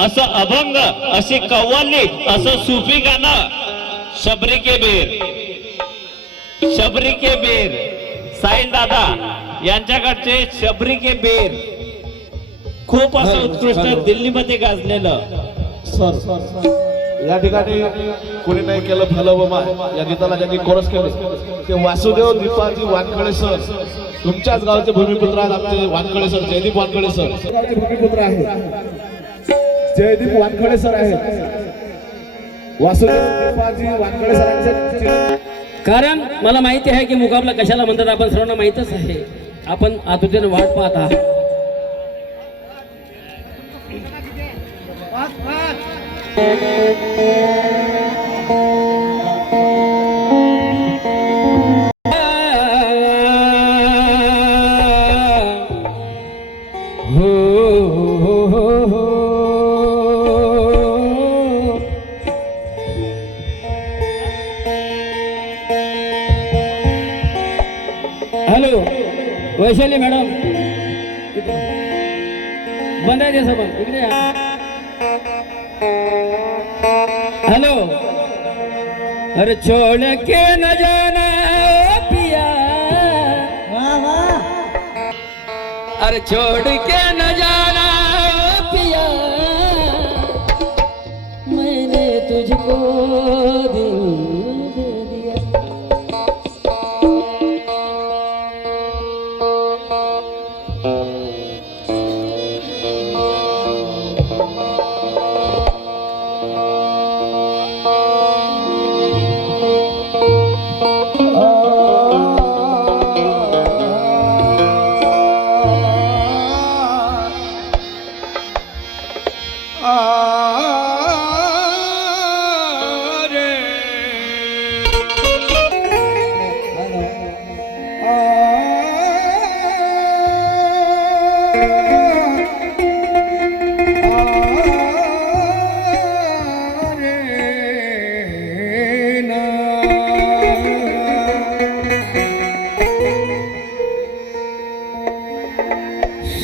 असं अभंग, अशी कव्वाली, असं सुफी गाणं शबरी के बेर, शबरी के बेर साईल दादा यांच्याकडचे शबरी के बेर खूप असं उत्कृष्ट दिल्लीमध्ये गाजलेलं. सर या ठिकाणी कोणी नाही केलं भलं व माय या गीताला ज्यांनी कोरस केले ते वासुदेव दीपाजी वानखळे सर, तुमच्याच गावचे भूमिपुत्र आहेत आमचे वानखळे सर, जयदीप वानखळे सर गावचे भूमिपुत्र आहेत, जयदीप वानखळे सर आहेत. वासुदेव दीपाजी वानखळे सरांचे कारण मला माहिती आहे की मुकाबला कशाला म्हणतात, आपण सर्वांना माहितच आहे. आपण आतुरतेने वाट पाहत आहात. हॅलो वैशाली मॅडम, बंद आहे ते सबन, इकडे या. हेलो, अरे छोड़ के न जाना पिया, अरे छोड़ के न जाना पिया, मैंने तुझको दिल दे दिया.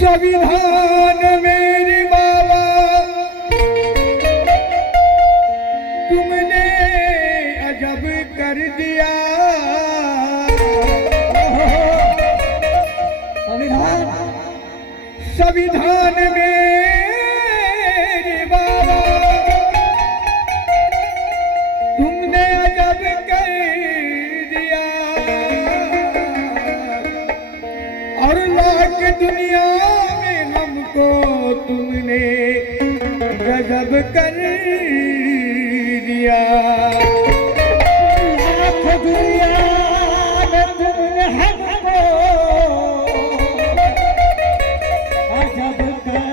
संविधान मेरी बाबा तुमने अजब कर दिया. संविधान संविधान मेरी बाबा तुमने अजब कर दिया. और लाख दुनिया को तुमने गजब कर दिया. लाख दुनिया में तुमने हमको गजब कर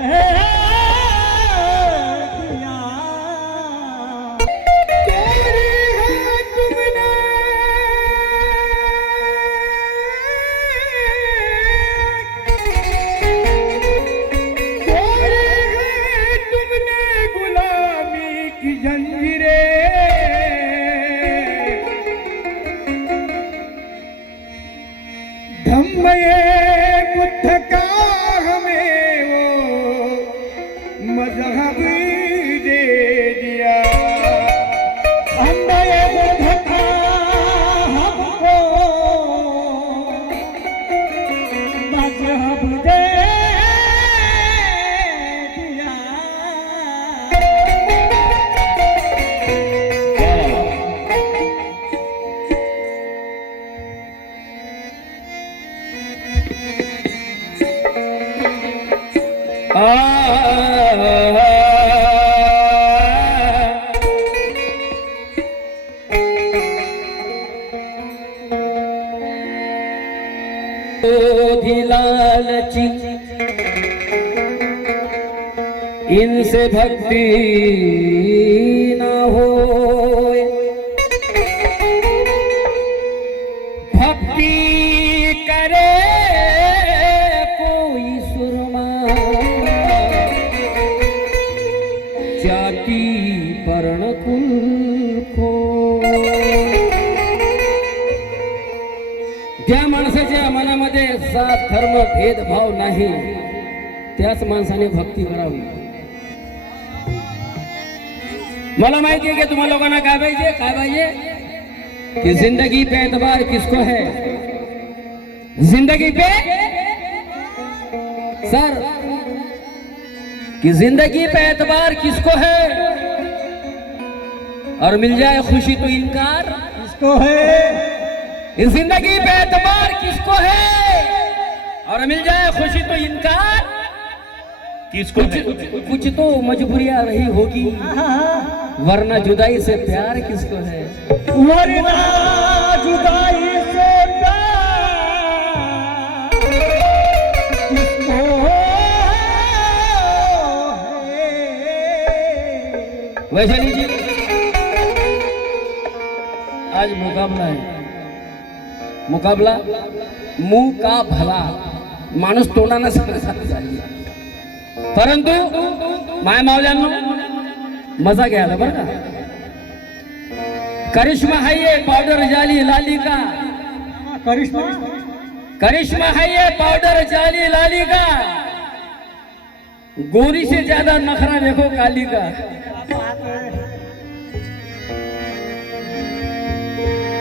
दिया. तेरी है तुमने बुद्ध का हमें वो मजहब दे दिया. हमने बुद्ध का हमको मजहब दे दिया. लालची इनसे भक्ति ना होए, भक्ति करे कोई सुरमा, जाति पर्ण कुल को. ज्या माणसाच्या मनामध्ये जात धर्म भेदभाव नाही त्याच माणसाने भक्ती करावी. मला माहिती आहे की तुम्हाला लोकांना काय पाहिजे कि जिंदगी पे एतबार किसको है, जिंदगी पे सर कि जिंदगी पे एतबार किसको है, और मिल जाए खुशी तो इनकार किसको है, इस जिंदगी पे एतबार किसको है, और मिल जाए खुशी तो इनकार किसको है? कुछ तो मजबूरियां रही होगी, वरना जुदाई से प्यार किसको है। वरना जुदाई से प्यार किसको है। वैशाली जी आज मुकाबला है, मुकाबला मुंह का भला, माणूस तोंडानं सगळं झाली, परंतु माय मावल्यांनो मजा घ्यायला बरं का। करिश्मा है ये पाउडर जाली लाली का, करिश्मा करिश्मा है ये पाउडर जाली लाली का, गोरी से ज्यादा नखरा देखो काली का।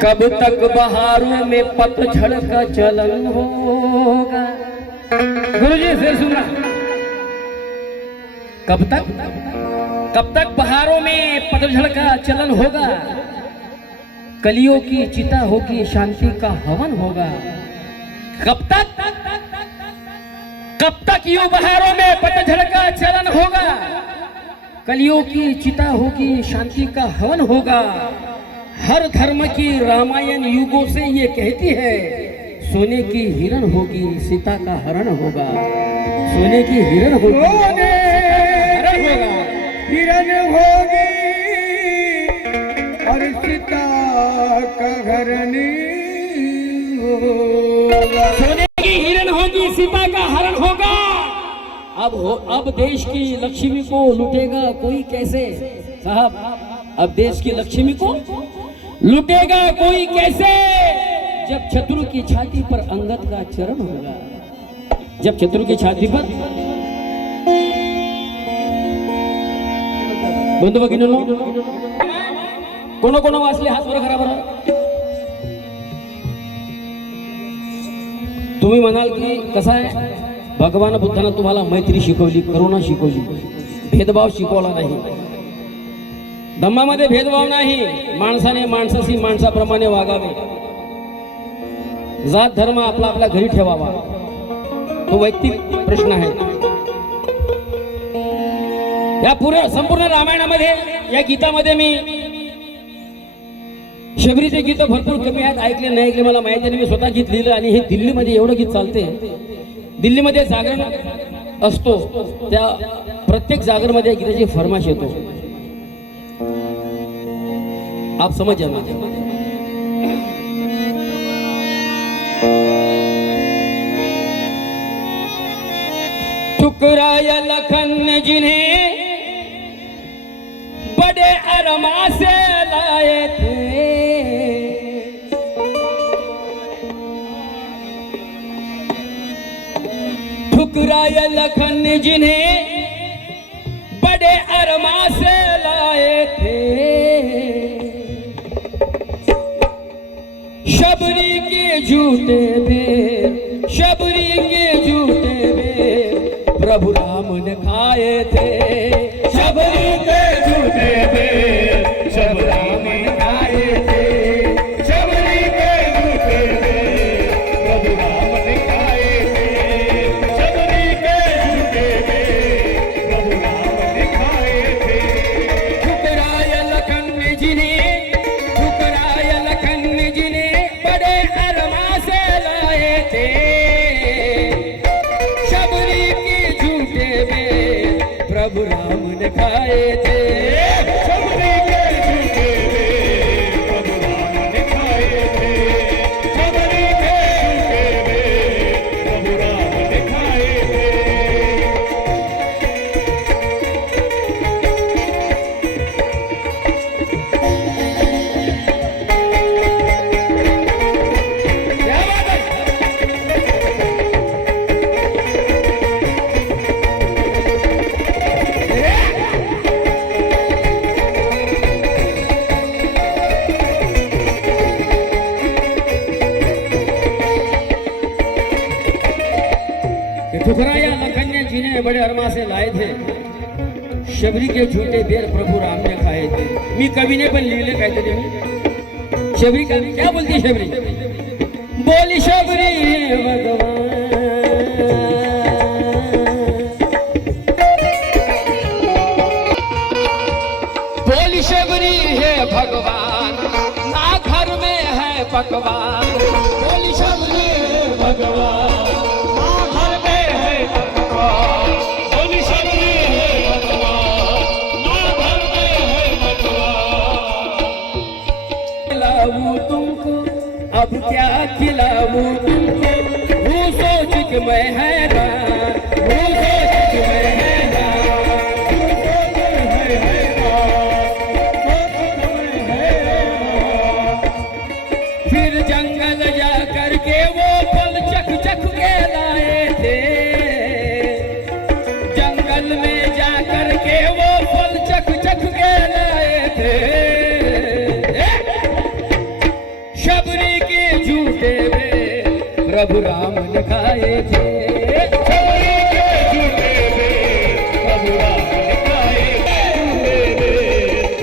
कब तक बहारों में पतझड़ का चलन होगा, गुरुजी फिर सुना, कब तक बहारों में पतझड़ का चलन होगा, कलियों की चिता होगी, शांति का हवन होगा। कब तक यूं बहारों में पतझड़ का चलन होगा, कलियों की चिता होगी, शांति का हवन होगा। हर धर्म की रामायण युगों से ये कहती है, सोने की हिरण होगी, सीता का हरण होगा, सोने की हिरण होगी, हरण होगा, हिरण होगी और सीता का हरणी होगा। सोने की हिरण होगी, सीता का हरण होगा। अब देश की लक्ष्मी को लुटेगा कोई कैसे, साहब अब देश की लक्ष्मी को लुटेगा कोई कैसे, जब शत्रु की छाती पर अंगद का चरण होगा, जब शत्रु की छाती पर। बंधू भगिनींनो, कोण वाचले हात वर करा बरं। तुम्ही म्हणाल की कसं आहे, भगवान बुद्धानं तुम्हाला मैत्री शिकवली, करुणा शिकवली, भेदभाव शिकवला नाही, धम्मामध्ये भेदभाव नाही, माणसाने माणसाशी माणसाप्रमाणे वागावे, जात धर्म आपला आपल्या घरी ठेवावा, तो वैयक्तिक प्रश्न आहे। या संपूर्ण रामायणामध्ये, या गीतामध्ये मी शबरीचे गीत भरपूर कमी आहेत, ऐकले नाही ऐकले मला माहिती नाही, मी स्वतः गीत लिहिलं आणि हे दिल्लीमध्ये एवढं गीत चालते, दिल्लीमध्ये जागरण असतो, त्या प्रत्येक जागरमध्ये गीताची फरमाश येतो, आप समझ जाना। ठुकराया लखन जिन्हें बड़े अरमा से लाए थे, ठुकराया लखन जिन्हें बड़े अरमा से लाए थे, शबरी के झूठे में, शबरी के झूठे में प्रभु राम ने खाए थे, शबरी के झूठे में शब राम ने खाए थे, शबरी के झूठे में प्रभु राम ने खाए थे, शबरी के झूठे में प्रभु राम ने खाए थे। ठुकराया लखन जिन्हें, ठुकराया लखन जिन्हें बड़े अरमा से लाए थे, शबरी के झूठे में प्रभु राम ने खाए थे, शबरी के झूठे में प्रभु राम ने खाए थे, शबरी के झूठे में प्रभु राम ने खाए थे। क्या बात है? ने बड़े अरमा से लाए थे, शबरी के झूठे बेर प्रभु राम ने खाए थे. मी कवीने पण लिहिले काहीतरी मी. शबरी कवी क्या बोलती शबरी? बोली शबरी हे भगवान, बोली शबरी हे भगवान, ना घर में है पकवान. बोली शबरी हे भगवान, ना घर में है पकवान. बोली शबरी हे भगवान, ना घर में है पकवान. खिलाऊं तुमको अब क्या खिलाऊं तुमको, वो सोच के मैं हैरान, वो सोच के मैं हैरान, वो सोच के मैं हैरान, सोच के मैं हैरान. फिर जंगल जा करके वो फल चख चख के लाए थे, जंगल में जा करके वो फल चख चख के लाए थे. शबरी के झूठे में प्रभु राम ने खाए थे. शबरी के झूठे में प्रभु राम ने खाए थे.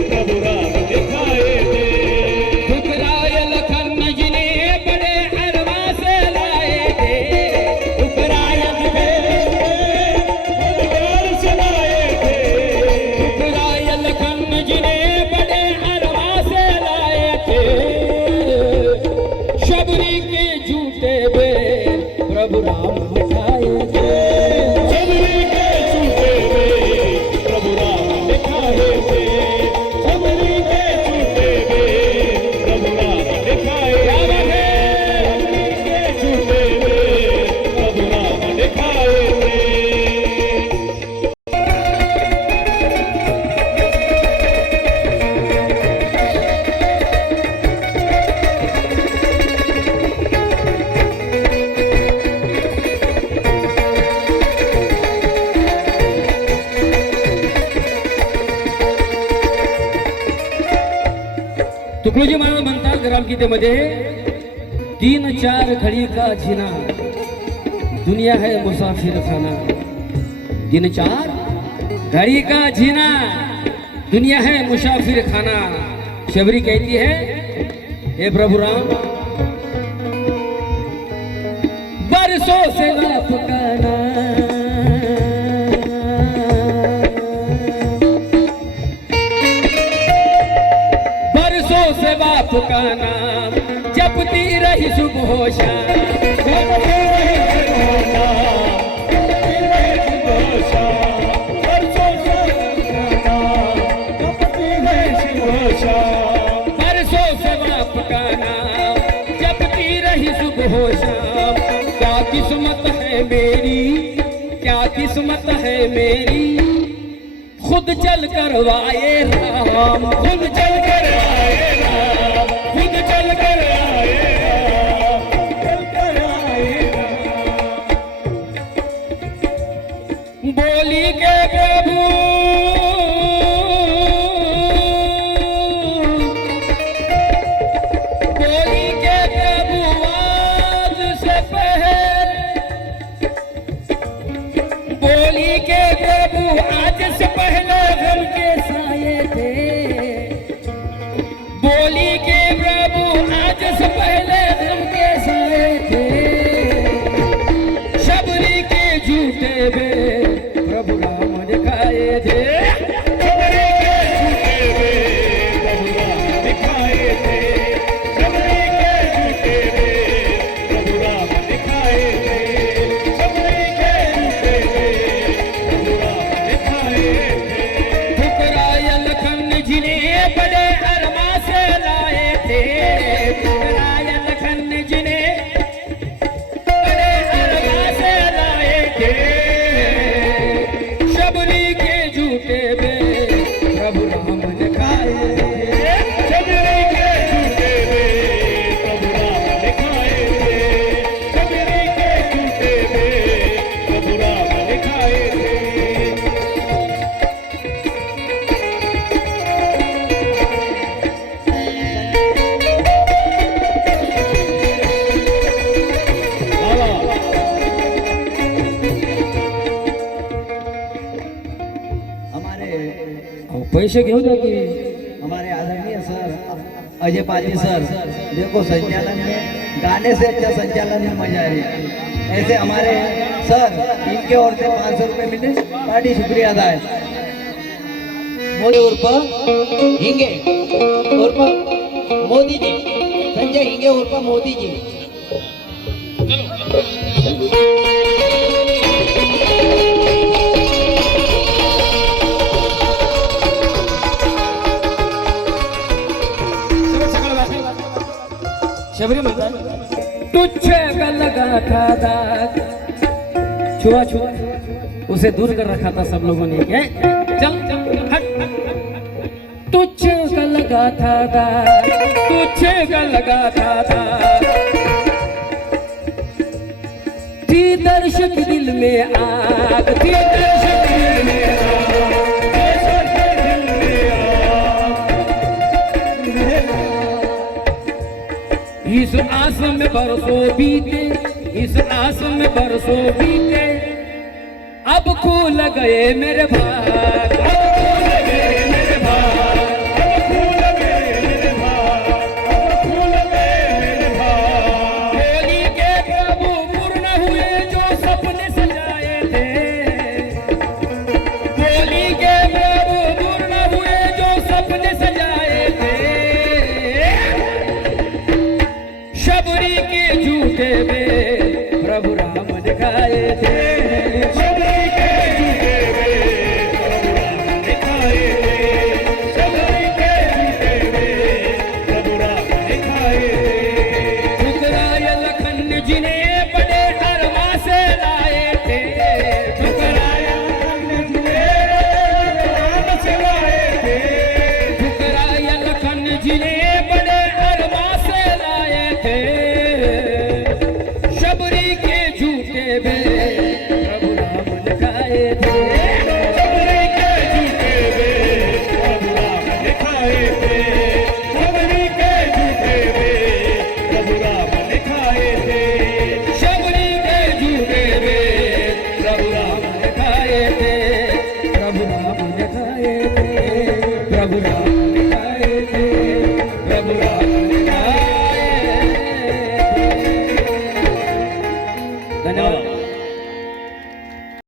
प्रभु राम ने खाए थे. ठुकराए लखन जिने बड़े अरवा से लाए थे. ठुकराए से लाए थे. ठुकराए लखन जिने बड़े अरवा से लाए थे. शबरी के झूठे बेर प्रभु राम ने खाए थे. शबरी के झूठे बेर प्रभु राम ने खाए थे. शबरी के झूठे बेर प्रभु राम ने खाए थे. शबरी के झूठे बेर प्रभु राम ने खाए थे. तुकडोजी महाराज म्हणतात ग्रामगीतेमध्ये, 3-4 घड़ी का जीना, दुनिया है मुसाफिर खाना. 3-4 घड़ी का जीना, दुनिया है मुसाफिर खाना. शबरी कहती है, हे प्रभु राम, बरसों से पुकारा, बरसों से बाप का नाम जपती रही सुबह शाम. जपती रही सुबह शाम, जपती रही सुबह शाम. बरसों से बाप का नाम जपती रही सुबह शाम. बरसों से बाप का नाम जपती रही सुबह शाम. क्या किस्मत है मेरी, क्या किस्मत है मेरी, खुद चल कर आए राम, खुद चल कर आए राम, खुद चल कर आए राम, चल कर आए राम. बोली के प्रभु, बोली के प्रभु आज से पहले, बोली के प्रभु आज से पहले गम के साए थे. बोली के प्रभु आज अहो, पैसे घेऊ द्या की. हमारे आदरणीय सर अजय पाजी सर, देखो संचालन में गाने से अच्छा संचालन में मजा आ रही है. ऐसे हमारे सर, इनके ओर से 500 रुपये मिले, पार्टी शुक्रिया अदा है. मोदी उर्फ हिंगे उर्फ मोदी जी, संजय हिंगे उर्फ मोदी जी. शबरी म्हणतात तुच्छ का लगा था दाग, छुआ छुआ उसे दूर कर रखा था सब लोगों ने. चल चल हट. तुच्छ का लगा था दाग, तुच्छ का लगा था दाग, थी दर्शक दिल में आग, थी दर्शक दिल में आग, दर्शक दिल में आग. इस आस में बरसों बीते, इस आस में बरसों बीते, अब खुल गए मेरे भाग.